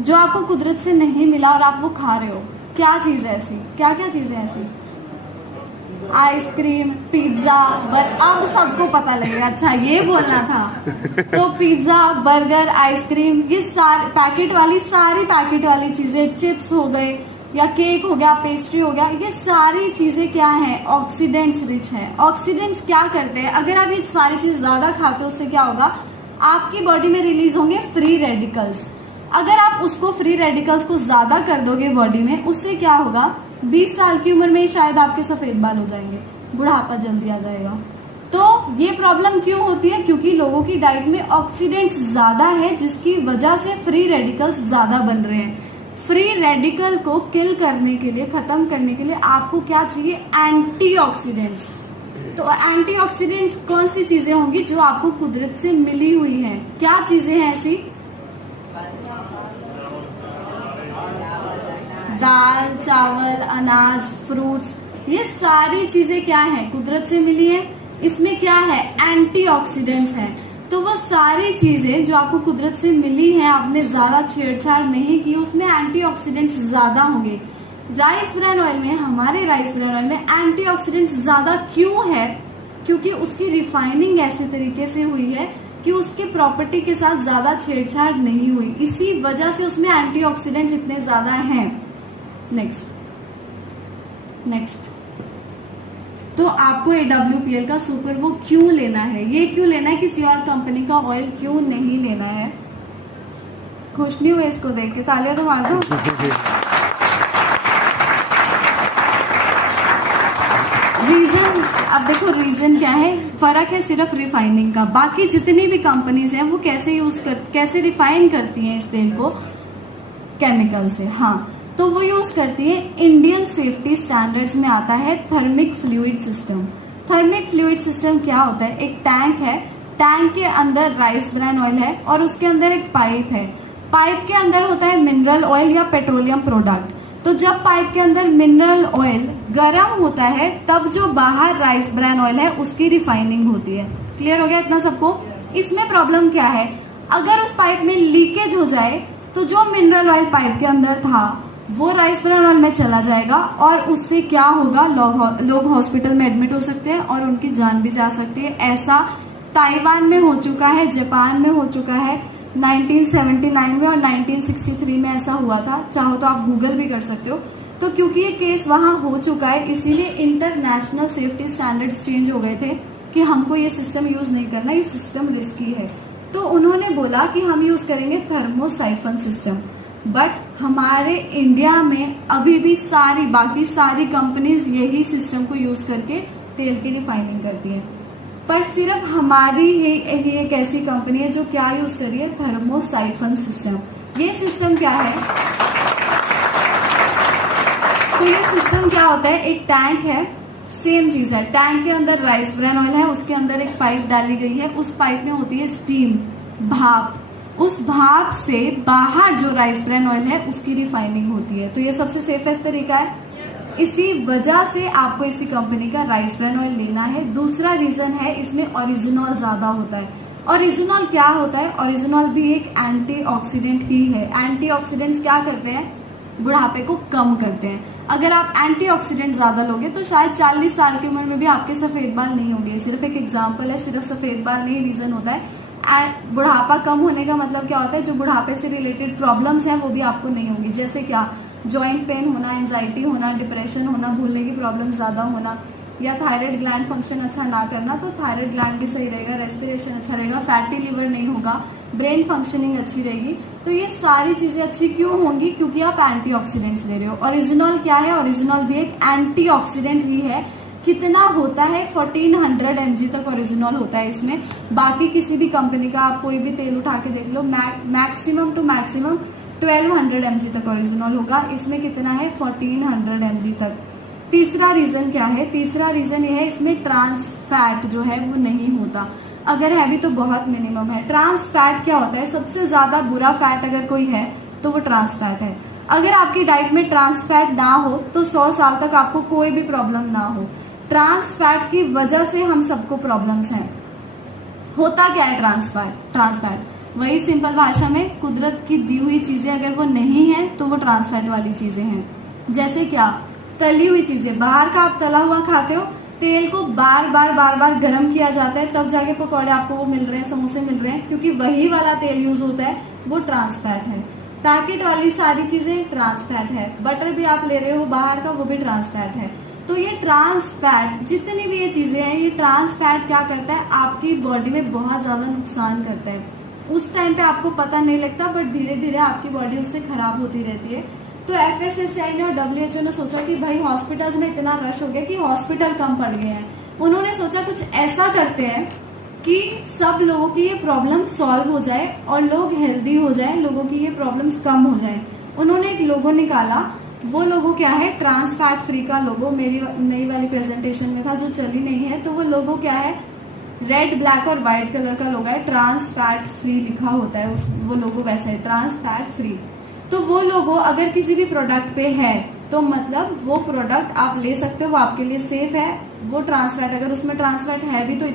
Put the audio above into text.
जो आपको कुदरत से नहीं मिला और आप वो खा रहे हो, क्या चीज़ है ऐसी, क्या क्या चीज़ें ऐसी? आइसक्रीम, पिज्ज़ा, अब सबको पता लगेगा, अच्छा ये बोलना था। तो पिज्ज़ा, बर्गर, आइसक्रीम, ये सारी पैकेट वाली चीज़ें, चिप्स हो गए या केक हो गया, पेस्ट्री हो गया, ये सारी चीज़ें क्या हैं? ऑक्सीडेंट्स रिच हैं। ऑक्सीडेंट्स क्या करते हैं? अगर आप ये सारी चीज़ ज़्यादा खाते हो उससे क्या होगा? आपकी बॉडी में रिलीज होंगे फ्री रेडिकल्स। अगर आप उसको फ्री रेडिकल्स को ज़्यादा कर दोगे बॉडी में, उससे क्या होगा? 20 साल की उम्र में ही शायद आपके सफ़ेद बाल हो जाएंगे, बुढ़ापा जल्दी आ जाएगा। तो ये प्रॉब्लम क्यों होती है? क्योंकि लोगों की डाइट में ऑक्सीडेंट्स ज़्यादा है, जिसकी वजह से फ्री रेडिकल्स ज़्यादा बन रहे हैं। फ्री रेडिकल को किल करने के लिए, खत्म करने के लिए आपको क्या चाहिए? एंटीऑक्सीडेंट्स। तो एंटीऑक्सीडेंट्स कौन सी चीजें होंगी? जो आपको कुदरत से मिली हुई हैं। क्या चीजें हैं ऐसी? दाल, चावल, अनाज, फ्रूट्स, ये सारी चीजें क्या हैं? कुदरत से मिली है। इसमें क्या है? एंटीऑक्सीडेंट्स हैं। तो वो सारी चीजें जो आपको कुदरत से मिली हैं, आपने ज्यादा छेड़छाड़ नहीं की, उसमें एंटीऑक्सीडेंट्स ज्यादा होंगे। राइस ब्रान ऑयल में, हमारे राइस ब्रान ऑयल में एंटीऑक्सीडेंट्स ज्यादा क्यों है? क्योंकि उसकी रिफाइनिंग ऐसे तरीके से हुई है कि उसके प्रॉपर्टी के साथ ज्यादा छेड़छाड़ नहीं हुई, इसी वजह से उसमें एंटीऑक्सीडेंट्स इतने ज्यादा हैं। नेक्स्ट तो आपको AWPL का सुपर वो क्यों लेना है? ये क्यों लेना है? किसी और कंपनी का ऑयल क्यों नहीं लेना है? खुश नहीं हुए इसको देख के? तालियां तो मार दो। रीजन, अब देखो रीजन क्या है? फर्क है सिर्फ रिफाइनिंग का। बाकी जितनी भी कंपनीज हैं वो कैसे रिफाइन करती हैं इस तेल को? केमिकल से। हाँ, तो वो यूज करती है, इंडियन सेफ्टी स्टैंडर्ड्स में आता है thermic fluid system. Thermic fluid system क्या होता है? एक टैंक है, टैंक के अंदर राइस ब्रान ऑयल है और उसके अंदर एक पाइप है। पाइप के अंदर होता है मिनरल ऑयल या पेट्रोलियम प्रोडक्ट। तो जब पाइप के अंदर मिनरल ऑयल गर्म होता है, तब जो बाहर राइस ब्रान ऑयल है उसकी रिफाइनिंग होती है। क्लियर हो गया इतना सबको? इसमें प्रॉब्लम क्या है? अगर उस पाइप में लीकेज हो जाए तो जो मिनरल ऑयल पाइप के अंदर था वो राइस ब्रान ऑयल में चला जाएगा और उससे क्या होगा? लोग हॉस्पिटल में एडमिट हो सकते हैं और उनकी जान भी जा सकती है। ऐसा ताइवान में हो चुका है, जापान में हो चुका है 1979 में, और 1963 में ऐसा हुआ था। चाहो तो आप गूगल भी कर सकते हो। तो क्योंकि ये केस वहाँ हो चुका है, इसीलिए इंटरनेशनल सेफ्टी स्टैंडर्ड्स चेंज हो गए थे कि हमको ये सिस्टम यूज नहीं करना, ये सिस्टम रिस्की है। तो उन्होंने बोला कि हम यूज करेंगे थर्मोसाइफन सिस्टम। बट हमारे इंडिया में अभी भी बाकी सारी कंपनीज यही सिस्टम को यूज करके तेल की रिफाइनिंग करती हैं, पर सिर्फ हमारी ही एक ऐसी कंपनी है जो क्या यूज कर रही है? Thermosiphon system. ये सिस्टम क्या है? तो ये सिस्टम क्या होता है? एक टैंक है, सेम चीज है, टैंक के अंदर राइस ब्रान ऑयल है, उसके अंदर एक पाइप डाली गई है, उस पाइप में होती है स्टीम, भाप। उस भाप से बाहर जो राइस ब्रान ऑयल है उसकी रिफाइनिंग होती है। तो ये सबसे सेफेस्ट तरीका है। इसी वजह से आपको इसी कंपनी का राइस ब्रान ऑयल लेना है। दूसरा रीजन है, इसमें ओरिजिनॉल ज्यादा होता है। ओरिजिनॉल क्या होता है? ओरिजिनॉल भी एक एंटीऑक्सीडेंट ही है। एंटीऑक्सीडेंट्स क्या करते हैं? बुढ़ापे को कम करते हैं। अगर आप एंटीऑक्सीडेंट ज्यादा लोगे तो शायद 40 साल की उम्र में भी आपके सफेद बाल नहीं होंगे। सिर्फ एक एग्जाम्पल है, सिर्फ सफेद बाल नहीं रीजन होता है। बुढ़ापा कम होने का मतलब क्या होता है? जो बुढ़ापे से रिलेटेड प्रॉब्लम्स हैं वो भी आपको नहीं होंगी। जैसे क्या? जॉइंट पेन होना, एंजाइटी होना, डिप्रेशन होना, भूलने की प्रॉब्लम ज्यादा होना, या थायराइड ग्लैंड फंक्शन अच्छा ना करना। तो थायराइड ग्लैंड भी सही रहेगा, रेस्पिरेशन अच्छा रहेगा, फैटी लिवर नहीं होगा, ब्रेन फंक्शनिंग अच्छी रहेगी। तो ये सारी चीजें अच्छी क्यों होंगी? क्योंकि आप एंटीऑक्सीडेंट्स ले रहे हो। ओरिजिनॉल क्या है? ओरिजिनॉल भी एक एंटीऑक्सीडेंट ही है। कितना होता है? 1400 mg तक ओरिजिनॉल होता है इसमें। बाकी किसी भी कंपनी का आप कोई भी तेल उठा के देख लो, मैक्सिमम टू मैक्सिमम 1200 mg तक ओरिजिनॉल होगा। इसमें कितना है? 1400 mg तक। तीसरा रीजन क्या है? तीसरा रीजन ये है, इसमें ट्रांस फैट जो है वो नहीं होता। अगर है भी तो बहुत मिनिमम है। ट्रांस फैट क्या होता है? सबसे ज्यादा बुरा फैट अगर कोई है तो वो ट्रांस फैट है। अगर आपकी डाइट में ट्रांस फैट ना हो तो 100 साल तक आपको कोई भी प्रॉब्लम ना हो। ट्रांस फैट की वजह से हम सबको प्रॉब्लम्स हैं। होता क्या है ट्रांस फैट? वही सिंपल भाषा में कुदरत की दी हुई चीज़ें अगर वो नहीं है तो वो ट्रांस फैट वाली चीज़ें हैं। जैसे क्या, तली हुई चीज़ें, बाहर का आप तला हुआ खाते हो, तेल को बार बार गर्म किया जाता है तब जाके पकौड़े आपको वो मिल रहे हैं, समोसे मिल रहे हैं, क्योंकि वही वाला तेल यूज होता है, वो ट्रांस फैट है। पैकेट वाली सारी चीज़ें ट्रांस फैट है। बटर भी आप ले रहे हो बाहर का, वो भी ट्रांस फैट है। तो ये ट्रांस फैट जितनी भी ये चीज़ें हैं, ये ट्रांस फैट क्या करता है, आपकी बॉडी में बहुत ज़्यादा नुकसान करता है। उस टाइम पे आपको पता नहीं लगता, बट धीरे धीरे आपकी बॉडी उससे खराब होती रहती है। तो FSSAI ने और WHO ने सोचा कि भाई हॉस्पिटल्स में इतना रश हो गया कि हॉस्पिटल कम पड़ गए हैं। उन्होंने सोचा कुछ ऐसा करते हैं कि सब लोगों की ये प्रॉब्लम सॉल्व हो जाए और लोग हेल्दी हो जाए, लोगों की ये प्रॉब्लम्स कम हो जाए। उन्होंने एक लोगो निकाला। वो लोगो क्या है, ट्रांस फैट फ्री का लोगो मेरी नई वाली प्रेजेंटेशन में था जो चली नहीं है। तो वो लोगो क्या है, रेड ब्लैक और वाइट कलर का लोगो है, ट्रांस फैट फ्री लिखा होता है वो लोगो वैसा है, ट्रांस फैट फ्री। तो वो लोगो अगर किसी भी प्रोडक्ट पे है तो मतलब वो प्रोडक्ट आप ले सकते हो, वो आपके लिए सेफ है। वो ट्रांस फैट, अगर उसमें ट्रांस फैट है भी तो इतना